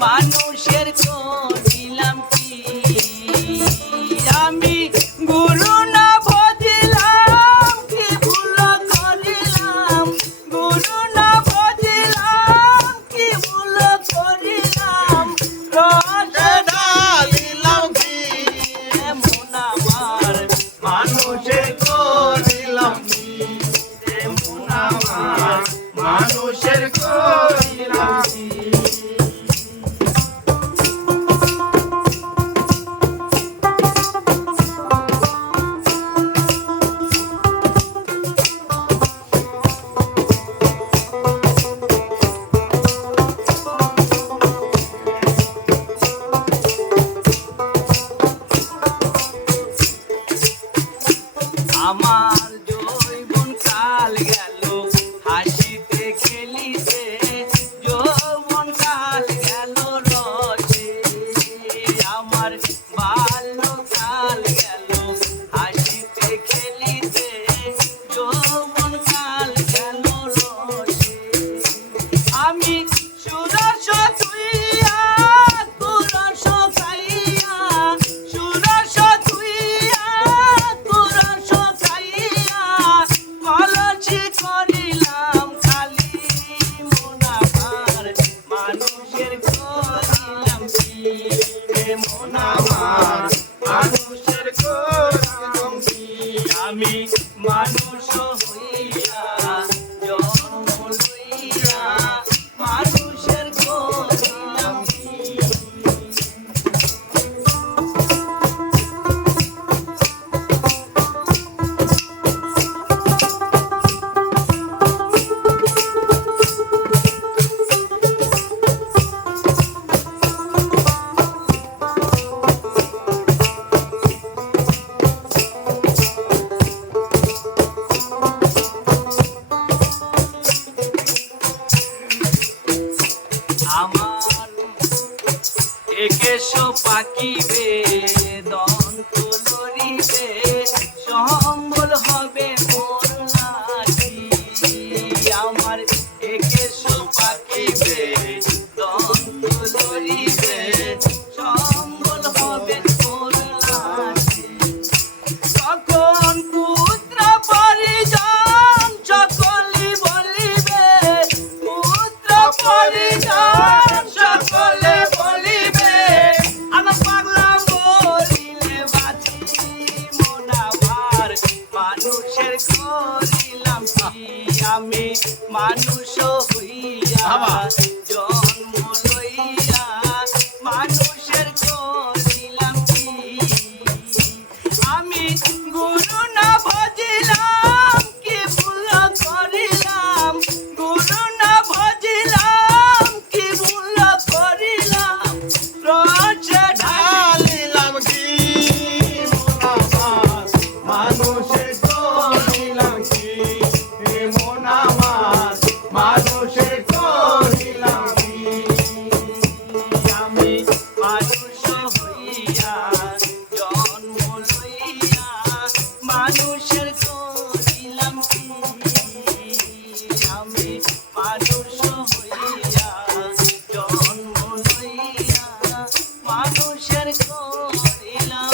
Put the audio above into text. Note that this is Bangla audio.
মানুষের করিলাম কি আমি গুরু না ভজিলাম কি ভুল করিলাম গুরু না ভজিলাম কি ভুল করিলাম রসে ঢালিলাম কি এমন আমার মানুষের করিলাম কি এমন আমার মানুষের করিলাম কি আমার যৌবন কাল গেল হাসিতে খেলিতে যৌবন কাল গেল রসে আমার বাল্যকাল গেল হাসিতে খেলিতে যৌবন কাল গেল রসে আমি সুরস তুইয়া কুরস খাইয়া সুরস তুইয়া কুরস খাইয়া কলসি করিলাম খালি মন আমার মানুষের করিলাম কি মন আমার মানুষের করিলাম কি আমি মানুষ হইয়া জন্ম লইয়া মানুষের করিলাম কি আমার একেশ পাকিবে দন্ত লড়িবে সম্বল হবে মোর নাকি আমার একেশ পাকিবে দন্ত লড়িবে সম্বল হবে মোর নাকি তখন পুত্র পরিজন সকলি বলিবে পুত্র পরিজন সকলে বলিবে আমার পাগলা বলিলে বাঁচি মন আমার মানুষের করিলাম কি আমি মানুষ হইয়া জন্ম লইয়া মানুষের করিলাম কি আমি গুরু না ভজিলাম কি ভুল করিলাম গুরু না ভজিলাম কি ভুল করিলাম রসে ঢালিলাম কি মানুষের করিলাম কি মন আমার মানুষের করিলাম কি আমি মানুষ হইয়া জন্ম লইয়া মানুষের করিলাম কি আমি মানুষ হইয়া জন্ম লইয়া মানুষের করিলাম